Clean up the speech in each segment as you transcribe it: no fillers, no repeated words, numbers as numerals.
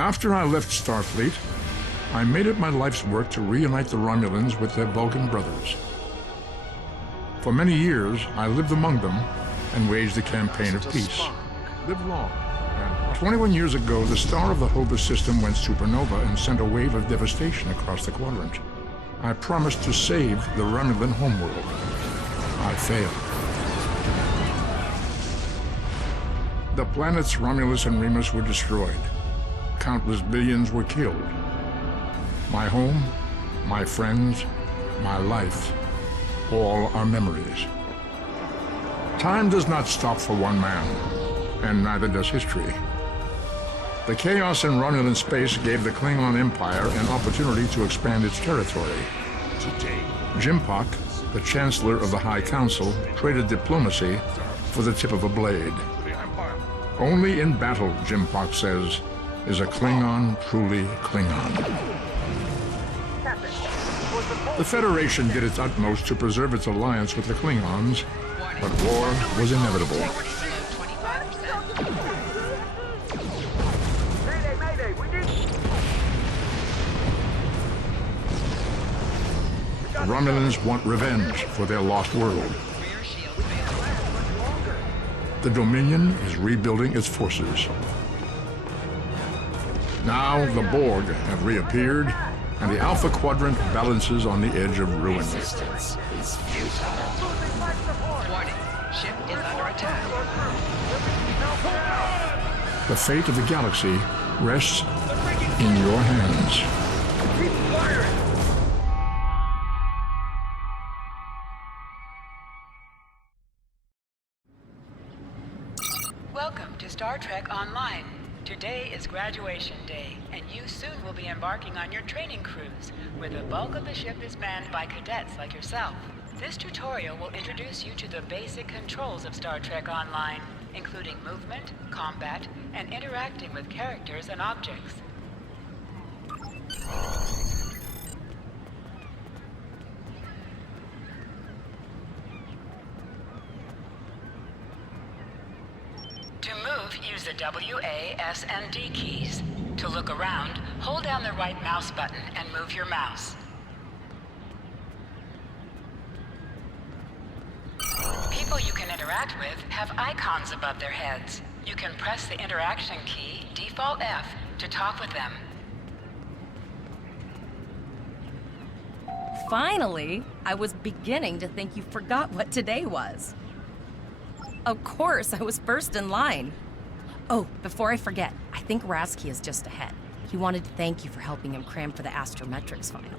After I left Starfleet, I made it my life's work to reunite the Romulans with their Vulcan brothers. For many years, I lived among them and waged a campaign of peace. Live long. And 21 years ago, the star of the Hova system went supernova and sent a wave of devastation across the quadrant. I promised to save the Romulan homeworld. I failed. The planets Romulus and Remus were destroyed. Countless billions were killed. My home, my friends, my life, all are memories. Time does not stop for one man, and neither does history. The chaos in Romulan space gave the Klingon Empire an opportunity to expand its territory. Today, Jimpak, the Chancellor of the High Council, traded diplomacy for the tip of a blade. Only in battle, Jimpak says, is a Klingon truly Klingon. The Federation did its utmost to preserve its alliance with the Klingons, but war was inevitable. The Romulans want revenge for their lost world. The Dominion is rebuilding its forces. Now the Borg have reappeared, and the Alpha Quadrant balances on the edge of ruin. resistance is futile. Warning, ship is under attack. The fate of the galaxy rests in your hands. Keep firing! Welcome to Star Trek Online. Today is graduation day, and you soon will be embarking on your training cruise, where the bulk of the ship is manned by cadets like yourself. This tutorial will introduce you to the basic controls of Star Trek Online, including movement, combat, and interacting with characters and objects. To move, use the W, A, S, and D keys. To look around, hold down the right mouse button and move your mouse. People you can interact with have icons above their heads. You can press the interaction key, default F, to talk with them. Finally! I was beginning to think you forgot what today was. Of course, I was first in line. Oh, before I forget, I think Rasky is just ahead. He wanted to thank you for helping him cram for the astrometrics final.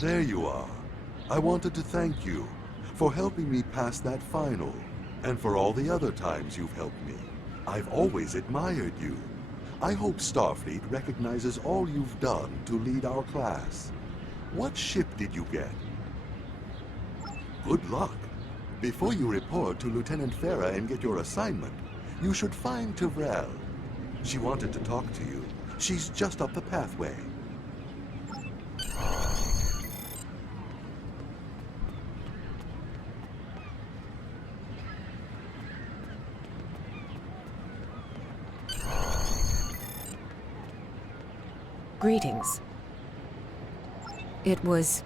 There you are. I wanted to thank you for helping me pass that final, and for all the other times you've helped me. I've always admired you. I hope Starfleet recognizes all you've done to lead our class. What ship did you get? Good luck. Before you report to Lieutenant Farah and get your assignment, you should find Tyrell. She wanted to talk to you. She's just up the pathway. Greetings. It was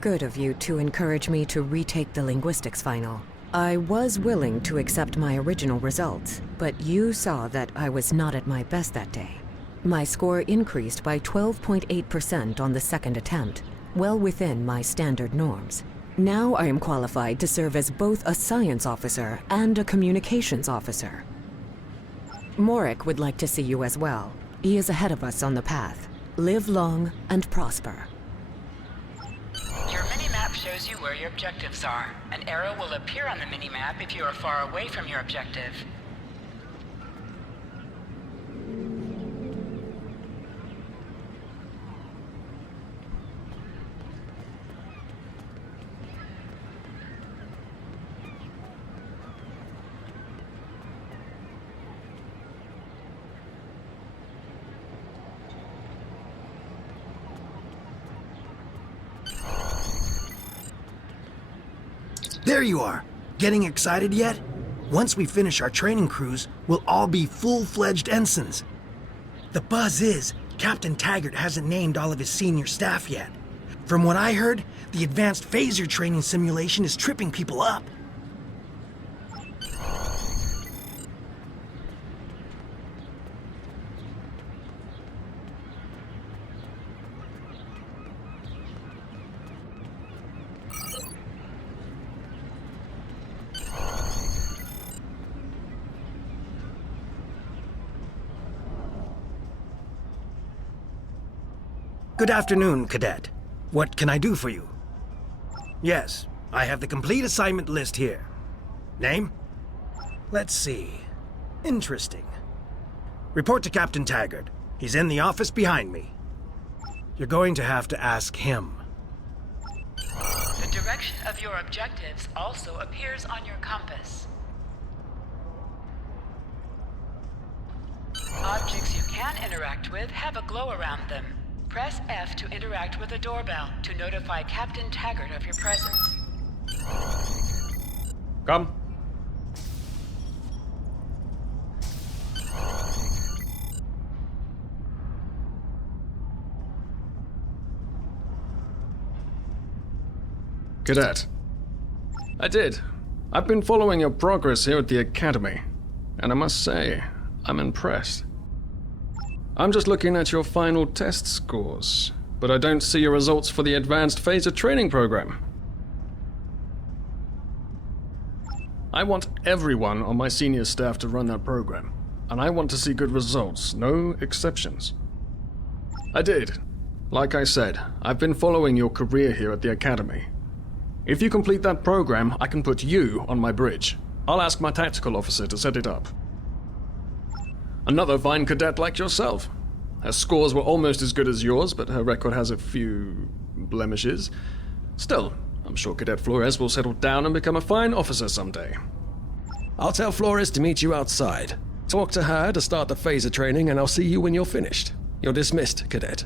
good of you to encourage me to retake the linguistics final. I was willing to accept my original results, but you saw that I was not at my best that day. My score increased by 12.8% on the second attempt, well within my standard norms. Now I am qualified to serve as both a science officer and a communications officer. Morik would like to see you as well. He is ahead of us on the path. Live long and prosper. Your mini-map shows you where your objectives are. An arrow will appear on the minimap if you are far away from your objective. There you are! Getting excited yet? Once we finish our training cruise, we'll all be full-fledged ensigns. The buzz is, Captain Taggart hasn't named all of his senior staff yet. From what I heard, the advanced phaser training simulation is tripping people up. Good afternoon, Cadet. What can I do for you? Yes, I have the complete assignment list here. Name? Let's see. Interesting. Report to Captain Taggart. He's in the office behind me. You're going to have to ask him. The direction of your objectives also appears on your compass. Objects you can interact with have a glow around them. Press F to interact with a doorbell to notify Captain Taggart of your presence. Come. Cadet. I did. I've been following your progress here at the Academy, and I must say, I'm impressed. I'm just looking at your final test scores, but I don't see your results for the Advanced Phaser Training Program. I want everyone on my senior staff to run that program, and I want to see good results, no exceptions. I did. Like I said, I've been following your career here at the Academy. If you complete that program, I can put you on my bridge. I'll ask my tactical officer to set it up. Another fine cadet like yourself. Her scores were almost as good as yours, but her record has a few blemishes. Still, I'm sure Cadet Flores will settle down and become a fine officer someday. I'll tell Flores to meet you outside. Talk to her to start the phaser training, and I'll see you when you're finished. You're dismissed, Cadet.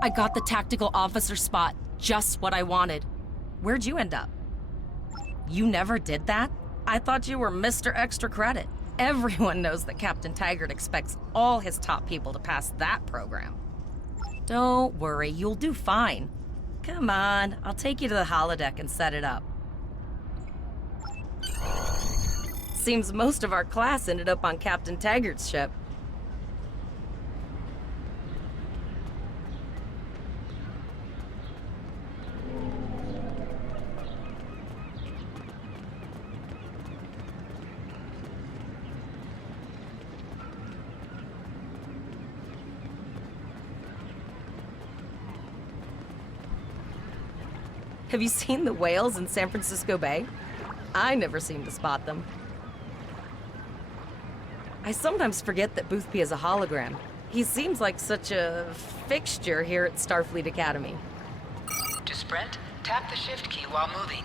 I got the tactical officer spot, just what I wanted. Where'd you end up? You never did that? I thought you were Mr. Extra Credit. Everyone knows that Captain Taggart expects all his top people to pass that program. Don't worry, you'll do fine. Come on, I'll take you to the holodeck and set it up. Seems most of our class ended up on Captain Taggart's ship. Have you seen the whales in San Francisco Bay? I never seem to spot them. I sometimes forget that Boothby is a hologram. He seems like such a fixture here at Starfleet Academy. To sprint, tap the shift key while moving.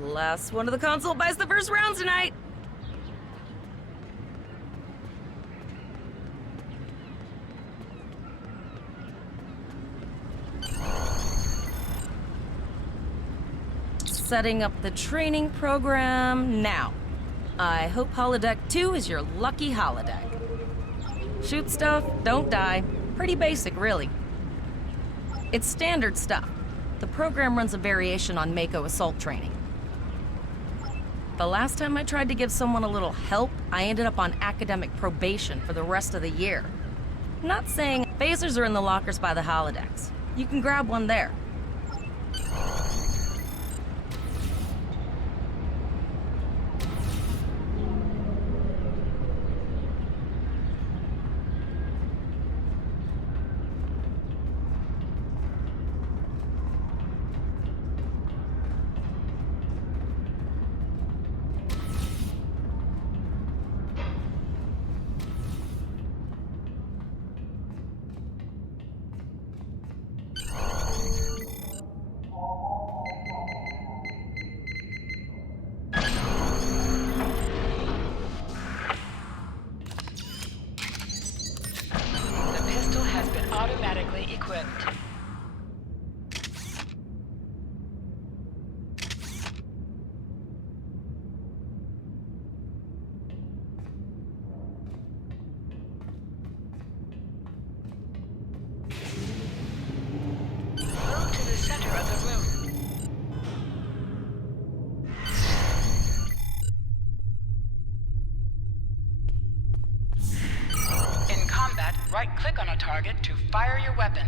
Last one of the console buys the first round tonight. Setting up the training program now. I hope Holodeck 2 is your lucky holodeck. Shoot stuff, don't die. Pretty basic, really. It's standard stuff. The program runs a variation on Mako assault training. The last time I tried to give someone a little help, I ended up on academic probation for the rest of the year. Not saying phasers are in the lockers by the holodecks. You can grab one there. Automatically equipped. Move to the center of the room. In combat, right-click on a target to fire your weapon.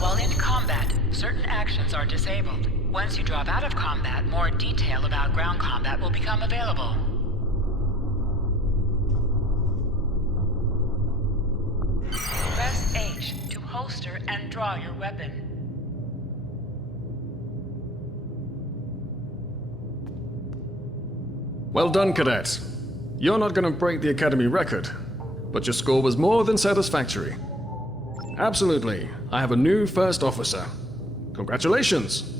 While in combat, certain actions are disabled. Once you drop out of combat, more detail about ground combat will become available. Press H to holster and draw your weapon. Well done, Cadet. You're not going to break the Academy record, but your score was more than satisfactory. Absolutely. I have a new first officer. Congratulations.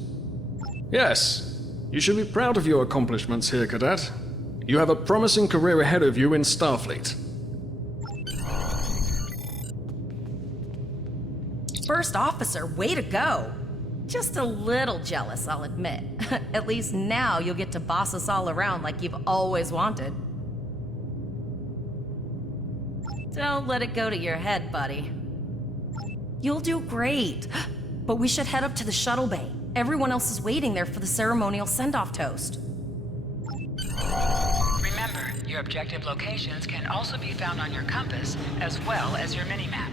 Yes, you should be proud of your accomplishments here, Cadet. You have a promising career ahead of you in Starfleet. First officer, way to go! Just a little jealous, I'll admit. At least now you'll get to boss us all around like you've always wanted. Don't let it go to your head, buddy. You'll do great. But we should head up to the shuttle bay. Everyone else is waiting there for the ceremonial send-off toast. Remember, your objective locations can also be found on your compass, as well as your mini-map.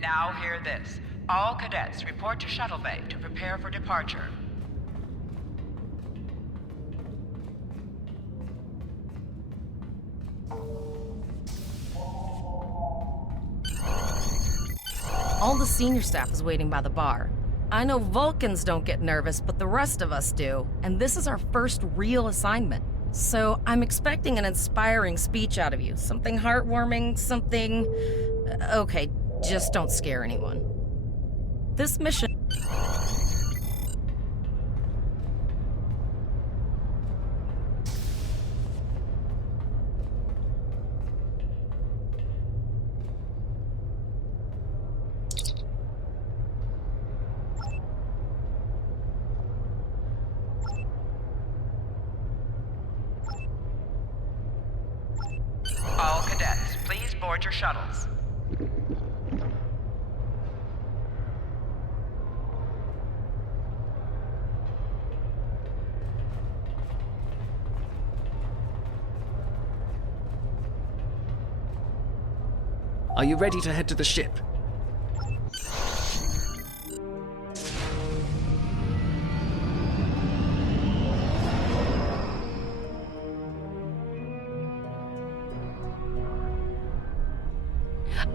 Now hear this. All cadets report to shuttle bay to prepare for departure. All the senior staff is waiting by the bar. I know Vulcans don't get nervous, but the rest of us do. And this is our first real assignment. So I'm expecting an inspiring speech out of you. Something heartwarming, something... Okay, just don't scare anyone. This mission... All cadets, please board your shuttles. Are you ready to head to the ship?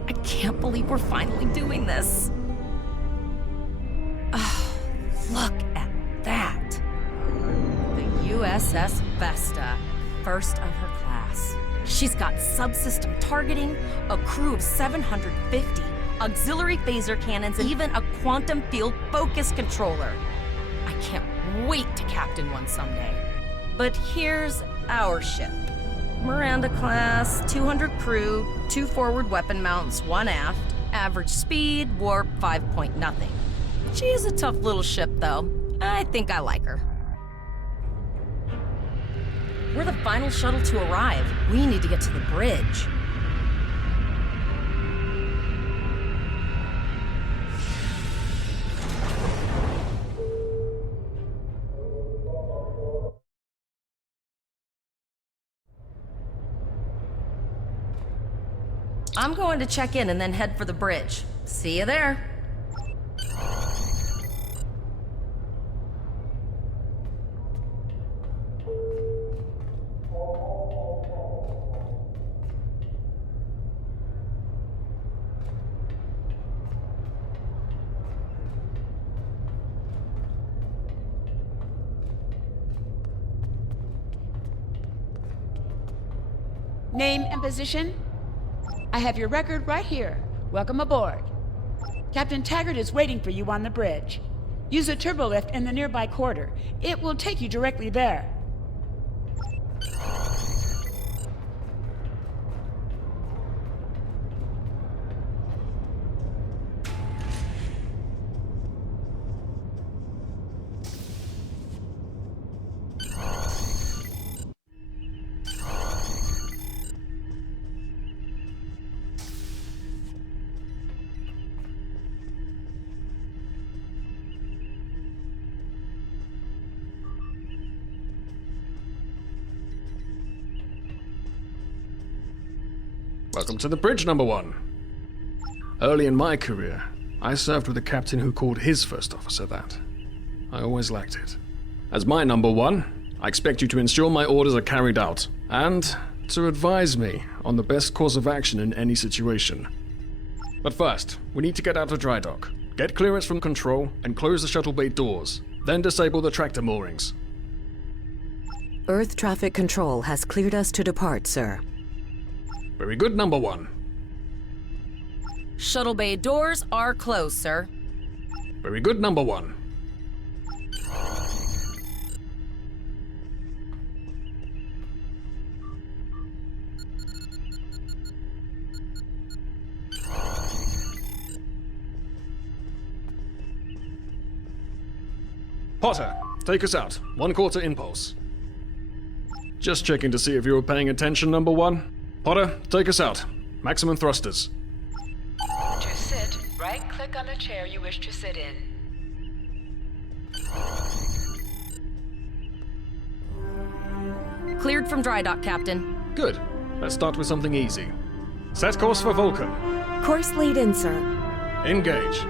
I can't believe we're finally doing this. Oh, look at that. The USS Vesta, first of her class. She's got subsystem targeting, a crew of 750, auxiliary phaser cannons, and even a quantum field focus controller. I can't wait to captain one someday. But here's our ship. Miranda class, 200 crew, 2 forward weapon mounts, 1 aft, average speed, warp 5.0. She's a tough little ship, though. I think I like her. We're the final shuttle to arrive. We need to get to the bridge. I'm going to check in and then head for the bridge. See you there. Name and position? I have your record right here. Welcome aboard. Captain Taggart is waiting for you on the bridge. Use a turbolift in the nearby corridor. It will take you directly there. Welcome to the bridge, number one. Early in my career, I served with a captain who called his first officer that. I always liked it. As my number one, I expect you to ensure my orders are carried out, and to advise me on the best course of action in any situation. But first, we need to get out of dry dock, get clearance from control, and close the shuttle bay doors, then disable the tractor moorings. Earth traffic control has cleared us to depart, sir. Very good, number one. Shuttle bay doors are closed, sir. Very good, number one. Potter, take us out. 1/4 impulse. Just checking to see if you were paying attention, number one. Potter, take us out. Maximum thrusters. To sit, right-click on the chair you wish to sit in. Cleared from dry dock, Captain. Good. Let's start with something easy. Set course for Vulcan. Course lead in, sir. Engage.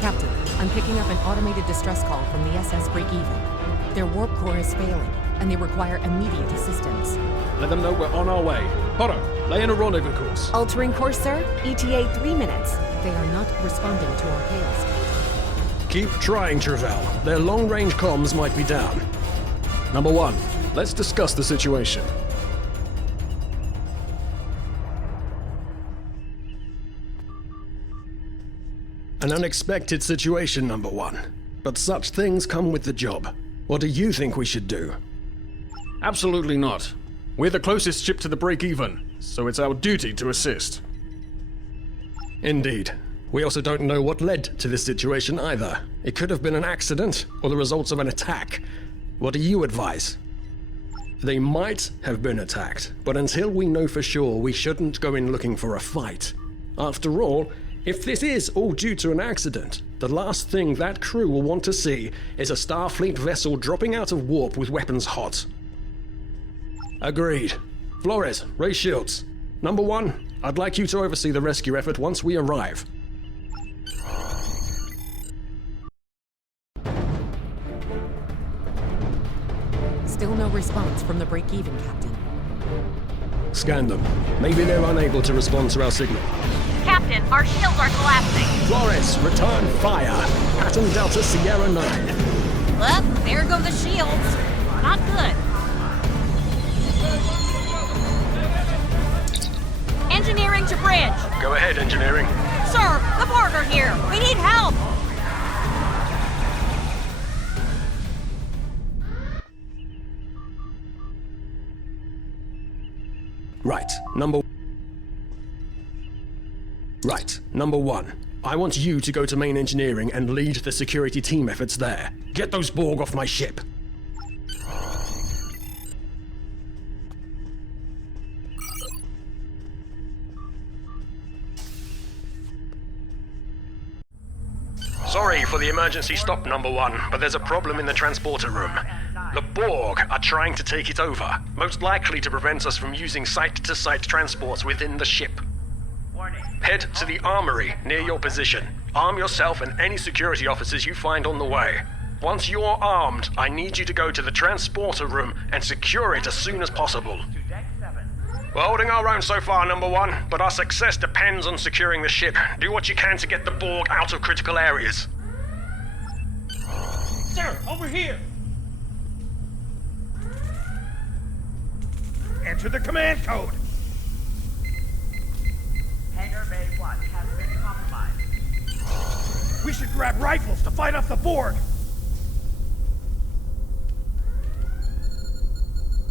Captain, I'm picking up an automated distress call from the SS Break-Even. Their warp core is failing, and they require immediate assistance. Let them know we're on our way. Potter, lay in a rendezvous course. Altering course, sir. ETA 3 minutes. They are not responding to our hails. Keep trying, Travell. Their long-range comms might be down. Number one, let's discuss the situation. An unexpected situation, number one. But such things come with the job. What do you think we should do? Absolutely not. We're the closest ship to the break-even, so it's our duty to assist. Indeed. We also don't know what led to this situation either. It could have been an accident, or the results of an attack. What do you advise? They might have been attacked, but until we know for sure, we shouldn't go in looking for a fight. After all, if this is all due to an accident, the last thing that crew will want to see is a Starfleet vessel dropping out of warp with weapons hot. Agreed. Flores, raise shields. Number one, I'd like you to oversee the rescue effort once we arrive. Still no response from the Break-Even, Captain. Scan them. Maybe they're unable to respond to our signal. Captain, our shields are collapsing. Flores, return fire. Pattern Delta Sierra 9. Well, there go the shields. Not good. Engineering to bridge. Go ahead, engineering. Sir, the Borg are here. We need help. Right, number one. I want you to go to main engineering and lead the security team efforts there. Get those Borg off my ship. Sorry for the emergency stop, number one, but there's a problem in the transporter room. The Borg are trying to take it over, most likely to prevent us from using site-to-site transports within the ship. Head to the armory near your position. Arm yourself and any security officers you find on the way. Once you're armed, I need you to go to the transporter room and secure it as soon as possible. We're holding our own so far, number one, but our success depends on securing the ship. Do what you can to get the Borg out of critical areas. Sir, over here! Enter the command code! Hangar Bay 1 has been compromised. We should grab rifles to fight off the Borg!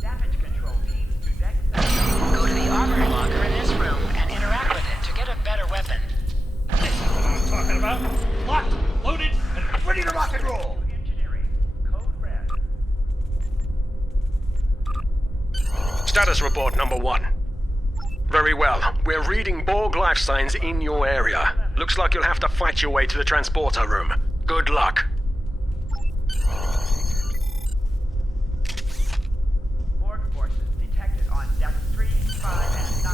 Damage control teams to deck 7. Go to the armory locker in this room and interact with it to get a better weapon. This is what I'm talking about! Locked, loaded, and ready to rock and roll! Engineering. Code red. Status report, number one. Very well. We're reading Borg life signs in your area. Looks like you'll have to fight your way to the transporter room. Good luck. Borg forces detected on depth 3, 5, and 9.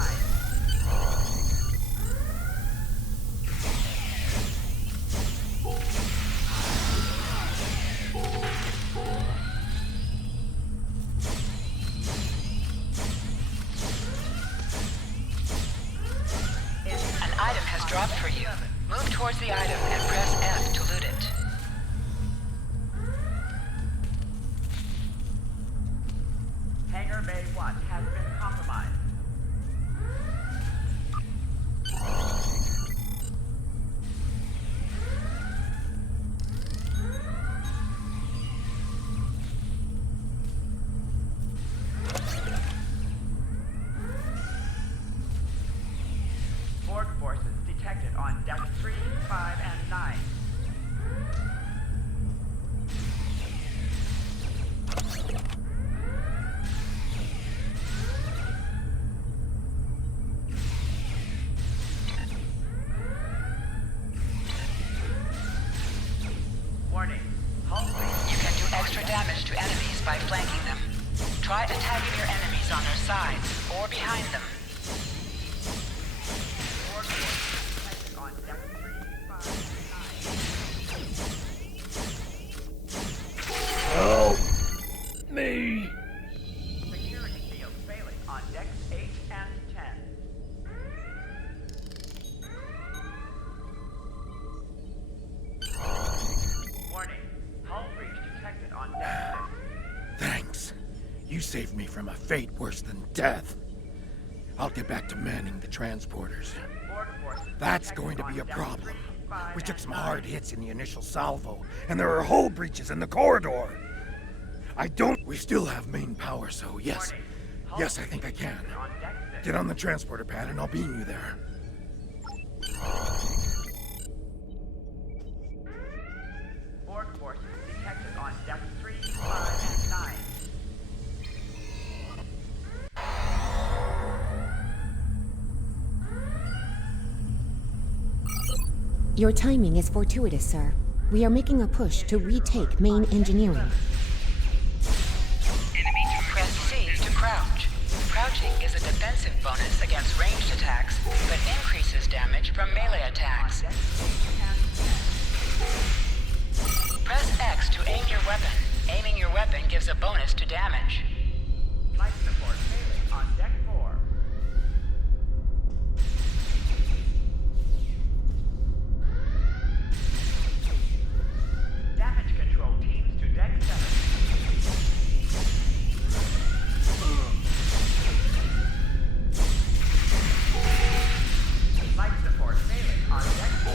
An item has dropped for you. Move towards the item and press F to loot it. Hangar Bay 1 has been compromised. Borg forces detected on depth 3, 5, and 9. Warning. Hull breach. You can do extra damage to enemies by flanking them. Try attacking your enemies on their sides or behind them. Borg forces detected on depth 3, 5, and 9. Help me! Security field failing on decks 8 and 10. Warning. Hull breach detected on deck 6. Thanks. You saved me from a fate worse than death. I'll get back to manning the transporters. Borg forces That's detected going to be on a depth problem. 3, 5, We took and some 9. hard hits in the initial salvo, and there are hull breaches in the corridor. We still have main power, so yes. Warning. Hull Yes, I breach think I can. detected on deck 6. Get on the transporter pad and I'll beam you there. Borg forces detected on depth 3, 5, and 9. Your timing is fortuitous, sir. We are making a push to retake main engineering. Press C to crouch. Crouching is a defensive bonus against ranged attacks, but increases damage from melee attacks. Press X to aim your weapon. Aiming your weapon gives a bonus to damage. Life support failing on deck 4. Damage control teams to deck 7. Life support failing on deck 4.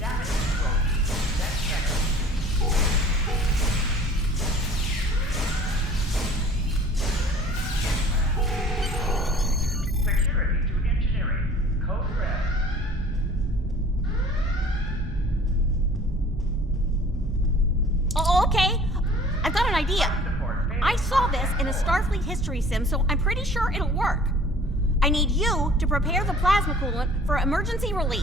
Damage control teams to deck 7. Security to engineering. Code red. Oh, okay. I've got an idea. Support I saw this in a Starfleet history sim, so I'm pretty sure it'll work. I need you to prepare the plasma coolant for emergency release.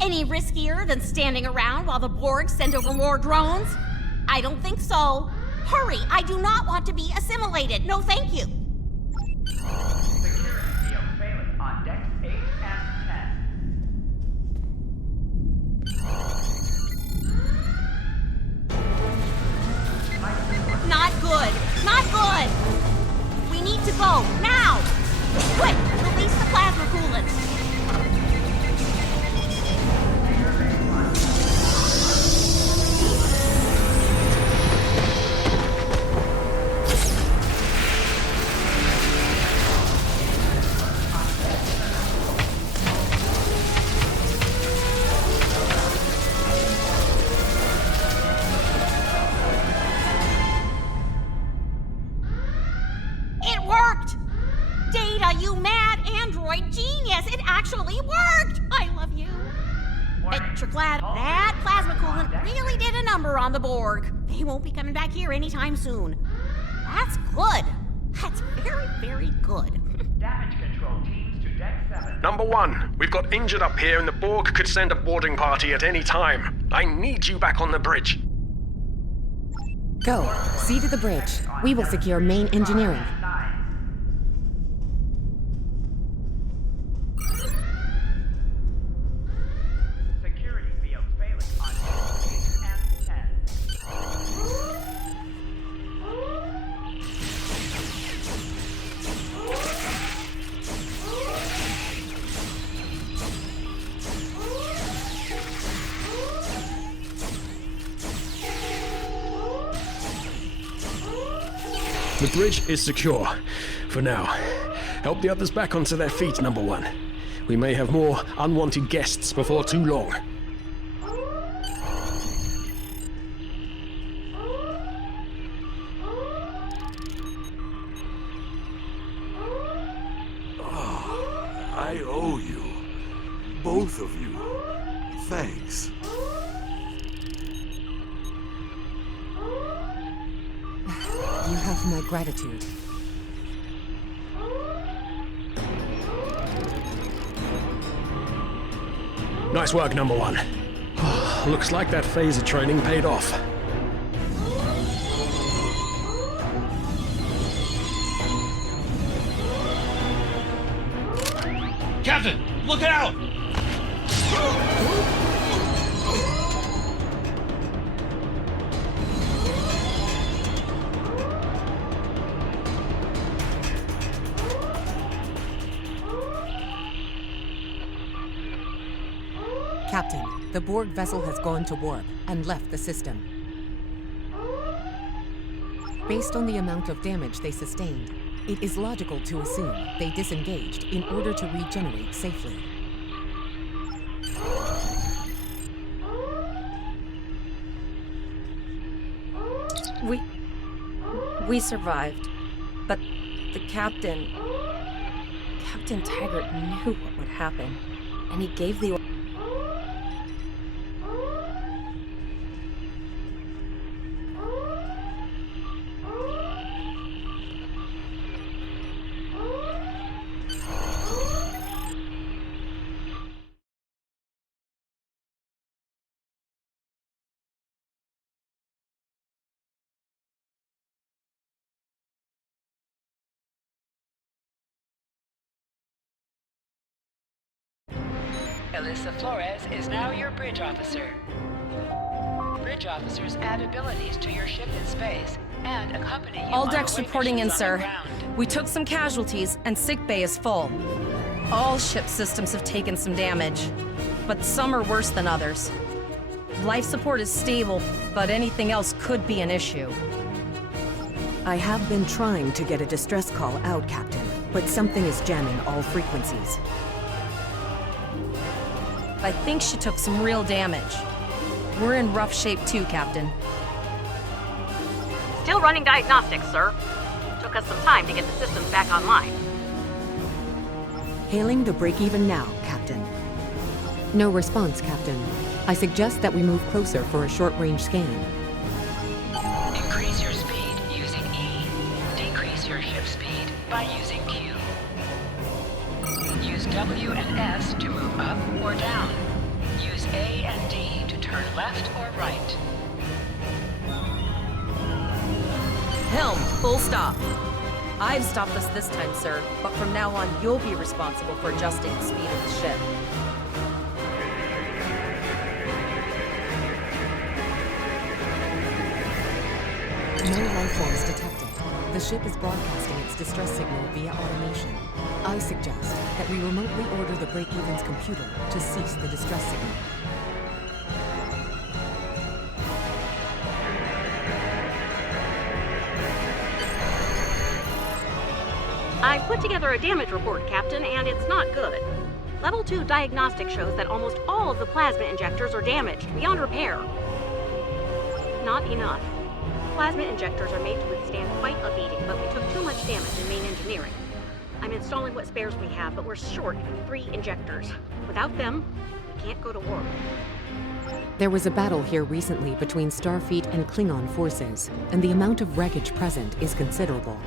Any riskier than standing around while the Borg send over more drones? I don't think so. Hurry, I do not want to be assimilated. No, thank you. Security field failing on decks 8 and 10. Not good. Not good. We need to go now. Quick, release the plasma coolant. Actually worked! I love you. Extra glad that plasma coolant really did a number on the Borg. They won't be coming back here anytime soon. That's good. That's very, very good. Damage control teams to deck 7. Number 1, we've got injured up here and the Borg could send a boarding party at any time. I need you back on the bridge. Go. See to the bridge. We will secure main engineering. The bridge is secure. For now. Help the others back onto their feet, Number 1. We may have more unwanted guests before too long. I owe you. Both of you. Thanks. You have my gratitude. Nice work, Number 1. Looks like that phaser training paid off. Captain, look out! Captain, the Borg vessel has gone to warp and left the system. Based on the amount of damage they sustained, it is logical to assume they disengaged in order to regenerate safely. We survived, but the Captain Taggart knew what would happen, and he gave the Alyssa Flores is now your bridge officer. Bridge officers add abilities to your ship in space and accompany you All on decks away reporting in, missions on the sir. ground. We took some casualties, and sickbay is full. All ship systems have taken some damage, but some are worse than others. Life support is stable, but anything else could be an issue. I have been trying to get a distress call out, Captain, but something is jamming all frequencies. I think she took some real damage. We're in rough shape too, Captain. Still running diagnostics, sir. Took us some time to get the systems back online. Hailing the break-even now, Captain. No response, Captain. I suggest that we move closer for a short-range scan. Increase your speed by using Q. Use W and S to move up or down. Use A and D to turn left or right. Helm, full stop. I've stopped us this time, sir, but from now on, you'll be responsible for adjusting the speed of the ship. No life forms detected. The ship is broadcasting its distress signal via automation. I suggest that we remotely order the break-even's computer to cease the distress signal. I put together a damage report, Captain, and it's not good. Level 2 diagnostic shows that almost all of the plasma injectors are damaged, beyond repair. Not enough. Plasma injectors are made to withstand quite a beating, but we took too much damage in main engineering. I'm installing what spares we have, but we're short 3 injectors. Without them, we can't go to war. There was a battle here recently between Starfleet and Klingon forces, and the amount of wreckage present is considerable.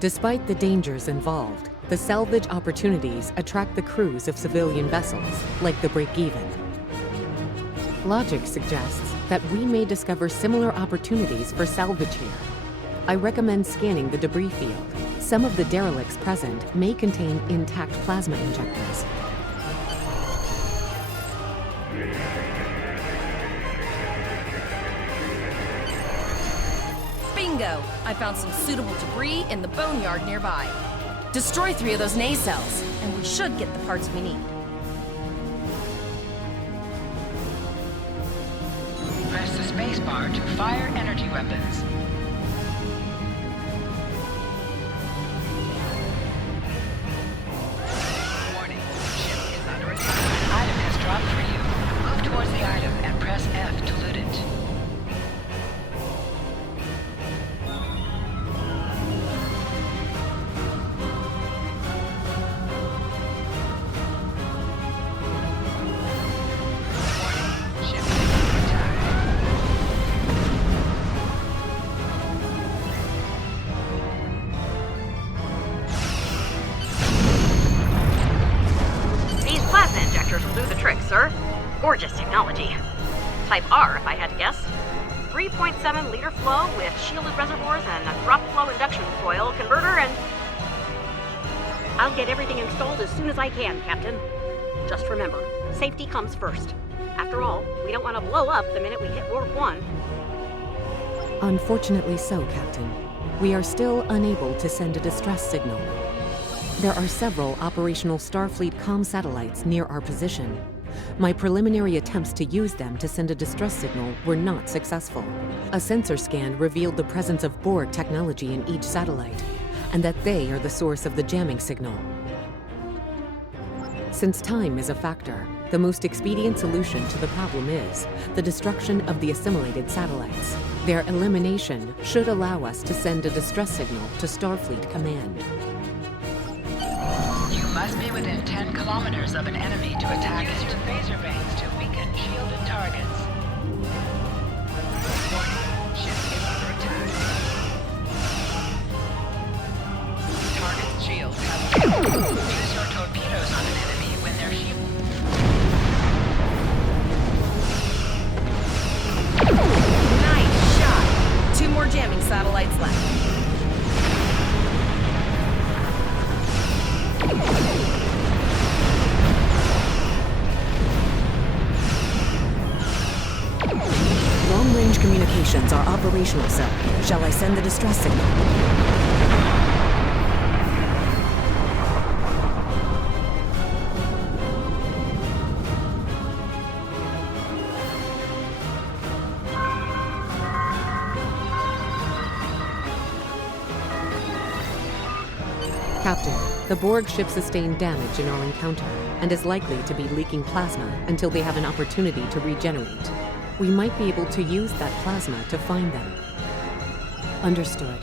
Despite the dangers involved, the salvage opportunities attract the crews of civilian vessels, like the Break-Even. Logic suggests that we may discover similar opportunities for salvage here. I recommend scanning the debris field. Some of the derelicts present may contain intact plasma injectors. Bingo! I found some suitable debris in the boneyard nearby. Destroy 3 of those nacelles, and we should get the parts we need. Press the spacebar to fire energy weapons. Warning, ship is under attack. An item has dropped for you. Move towards the item and press F to loot it. Gorgeous technology. Type R, if I had to guess. 3.7 liter flow with shielded reservoirs and a drop flow induction coil converter, and I'll get everything installed as soon as I can, Captain. Just remember, safety comes first. After all, we don't want to blow up the minute we hit Warp 1. Unfortunately so, Captain. We are still unable to send a distress signal. There are several operational Starfleet comm satellites near our position. My preliminary attempts to use them to send a distress signal were not successful. A sensor scan revealed the presence of Borg technology in each satellite, and that they are the source of the jamming signal. Since time is a factor, the most expedient solution to the problem is the destruction of the assimilated satellites. Their elimination should allow us to send a distress signal to Starfleet Command. You must be within 10 kilometers of an enemy to attack it. Use your phaser bangs to weaken shielded targets. Warning, ship is under attack. Target's shields have failed. Use your torpedoes on an enemy when they're shielded. Nice shot! 2 more jamming satellites left. Long-range communications are operational, sir. Shall I send the distress signal? Captain, the Borg ship sustained damage in our encounter and is likely to be leaking plasma until they have an opportunity to regenerate. We might be able to use that plasma to find them. Understood.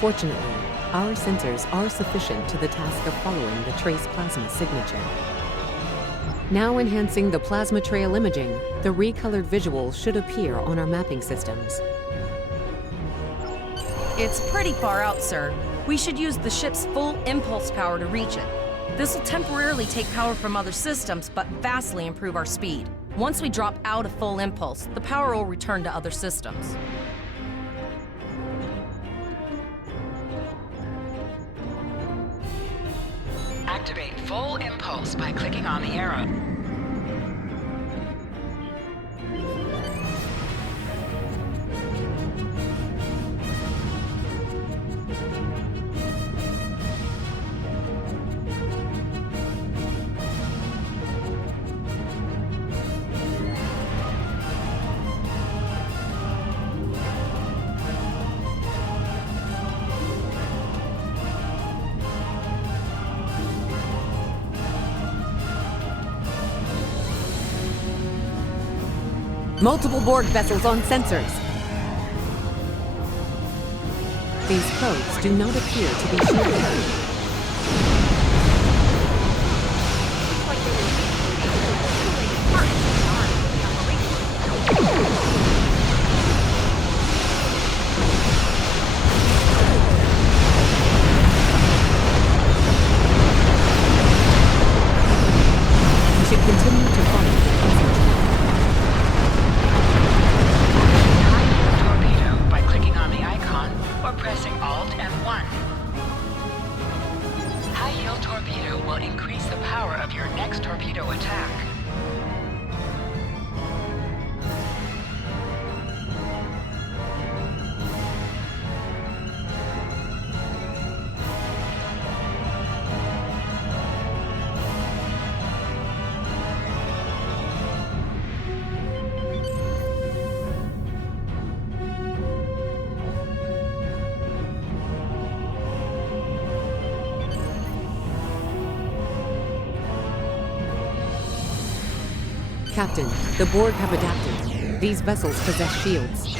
Fortunately, our sensors are sufficient to the task of following the trace plasma signature. Now enhancing the plasma trail imaging, the recolored visuals should appear on our mapping systems. It's pretty far out, sir. We should use the ship's full impulse power to reach it. This will temporarily take power from other systems, but vastly improve our speed. Once we drop out of full impulse, the power will return to other systems. Activate full impulse by clicking on the arrow. Multiple Borg vessels on sensors. These probes do not appear to be shielded. We should continue to follow the passage. Torpedo by clicking on the icon or pressing Alt and 1. High-yield torpedo will increase the power of your next torpedo attack. Captain, the Borg have adapted. These vessels possess shields.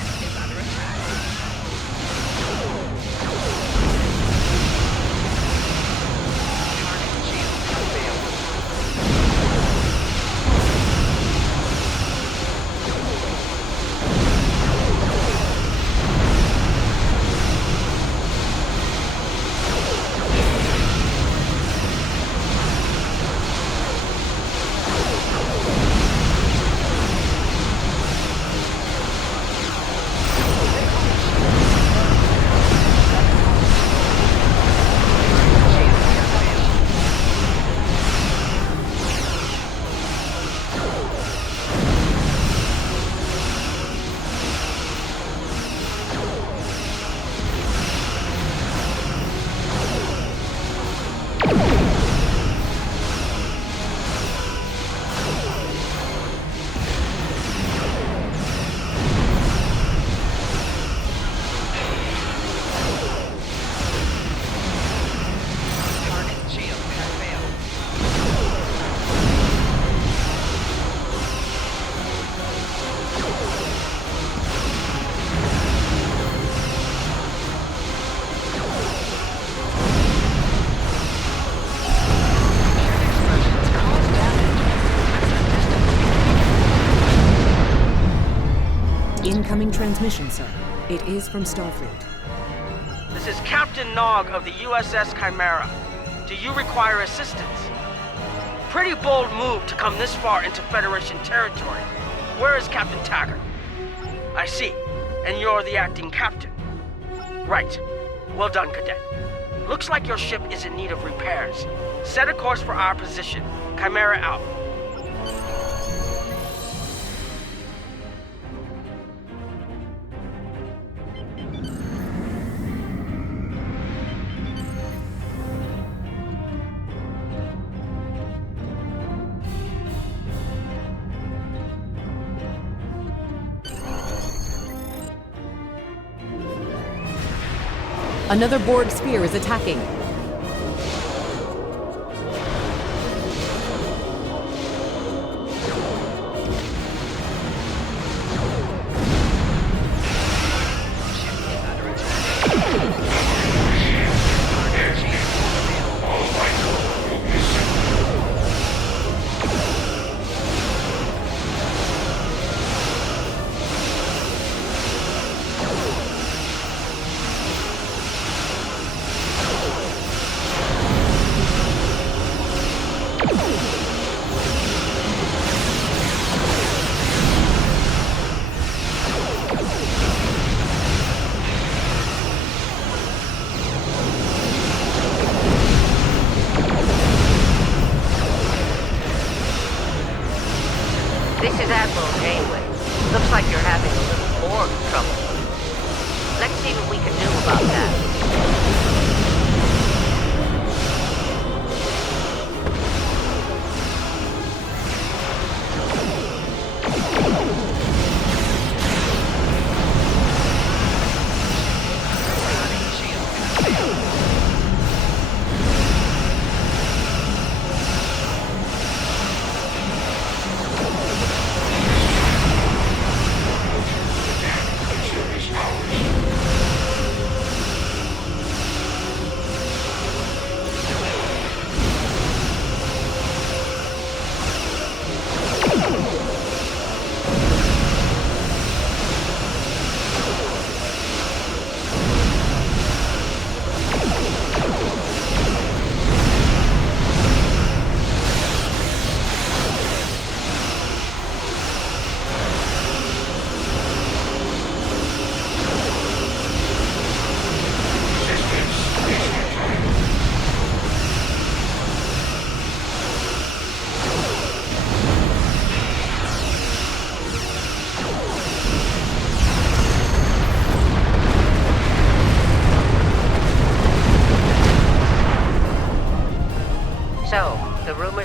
Incoming transmission, sir. It is from Starfleet. This is Captain Nog of the USS Chimera. Do you require assistance? Pretty bold move to come this far into Federation territory. Where is Captain Taggart? I see. And you're the acting captain. Right. Well done, Cadet. Looks like your ship is in need of repairs. Set a course for our position. Chimera out. Another Borg sphere is attacking.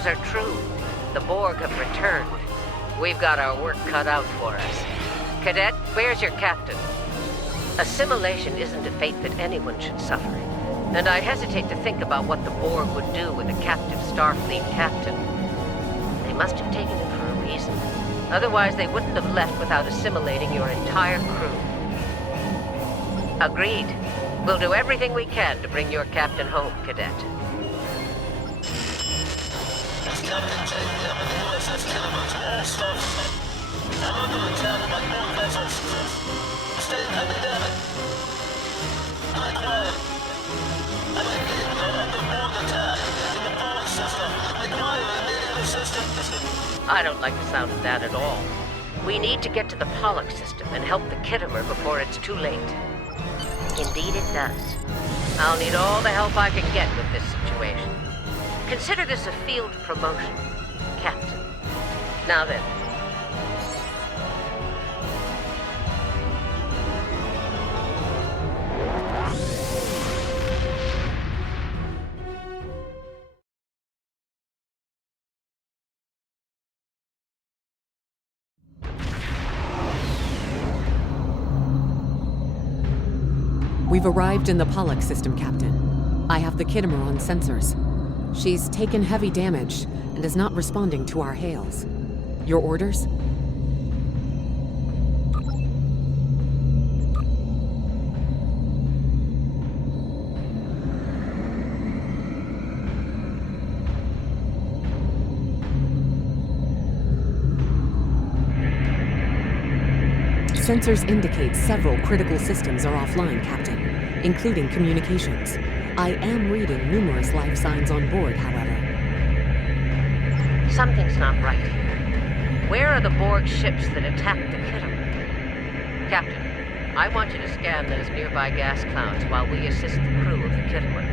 are true. The Borg have returned. We've got our work cut out for us. Cadet, where's your captain? Assimilation isn't a fate that anyone should suffer. And I hesitate to think about what the Borg would do with a captive Starfleet captain. They must have taken him for a reason. Otherwise, they wouldn't have left without assimilating your entire crew. Agreed. We'll do everything we can to bring your captain home, Cadet. I don't like the sound of that at all. We need to get to the Pollux system and help the Kittimer before it's too late. Indeed it does. I'll need all the help I can get with this situation. Consider this a field promotion, Captain. Now then. We've arrived in the Pollux system, Captain. I have the Kittimer on sensors. She's taken heavy damage and is not responding to our hails. Your orders? Sensors indicate several critical systems are offline, Captain, including communications. I am reading numerous life signs on board, however. Something's not right here. Where are the Borg ships that attacked the Kittimer? Captain, I want you to scan those nearby gas clouds while we assist the crew of the Kittimer.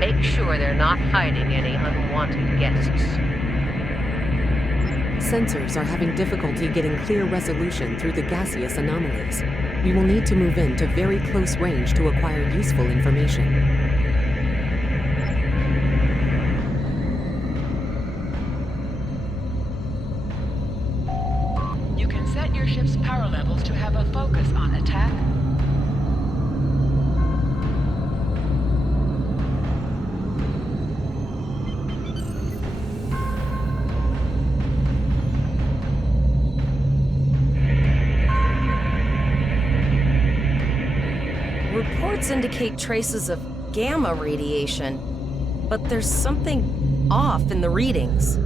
Make sure they're not hiding any unwanted guests. Sensors are having difficulty getting clear resolution through the gaseous anomalies. We will need to move in to very close range to acquire useful information. You can set your ship's power levels to have a focus on attack. Reports indicate traces of gamma radiation, but there's something off in the readings.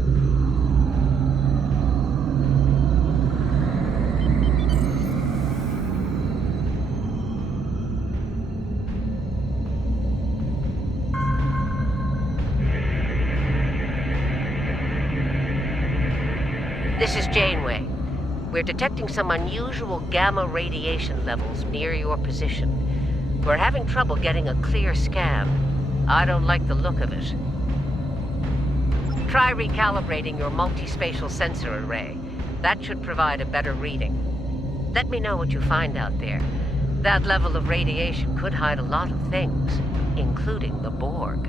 This is Janeway. We're detecting some unusual gamma radiation levels near your position. We're having trouble getting a clear scan. I don't like the look of it. Try recalibrating your multispatial sensor array. That should provide a better reading. Let me know what you find out there. That level of radiation could hide a lot of things, including the Borg.